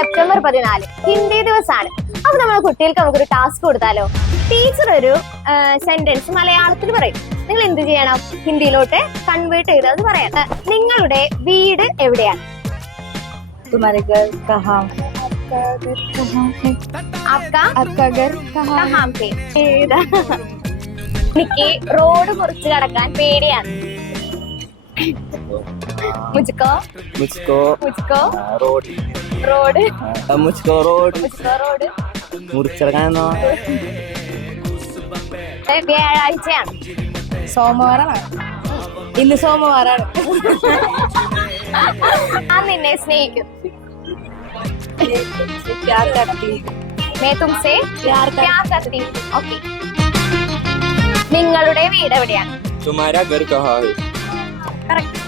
September 14 Hindi ദിവസമാണ്. അപ്പൊ നമ്മളെ കുട്ടികൾക്ക് നമുക്കൊരു ടാസ്ക് കൊടുത്താലോ? ടീച്ചർ ഒരു സെന്റൻസ് മലയാളത്തിൽ പറയും. നിങ്ങൾ എന്ത് ചെയ്യണം? ഹിന്ദിയിലോട്ട് കൺവേർട്ട് ചെയ്ത് അത് പറയണം. നിങ്ങളുടെ വീട് എവിടെയാണ്? എനിക്ക് റോഡ് മുറിച്ച് കടക്കാൻ പേടിയാണ്. മുझको रोड മുറിച്ചെടുക്കാനോ? വ്യാഴാഴ്ചയാണ്. സോമവാരമാണ്. ഇന്ന് സോമവാരാണ്. ഞാൻ നിന്നെ സ്നേഹിക്കും. मैं तुमसे प्यार करती हूँ. Okay. നിങ്ങളുടെ വീട് എവിടെയാണ്? तुम्हारा घर कहाँ है? Correct.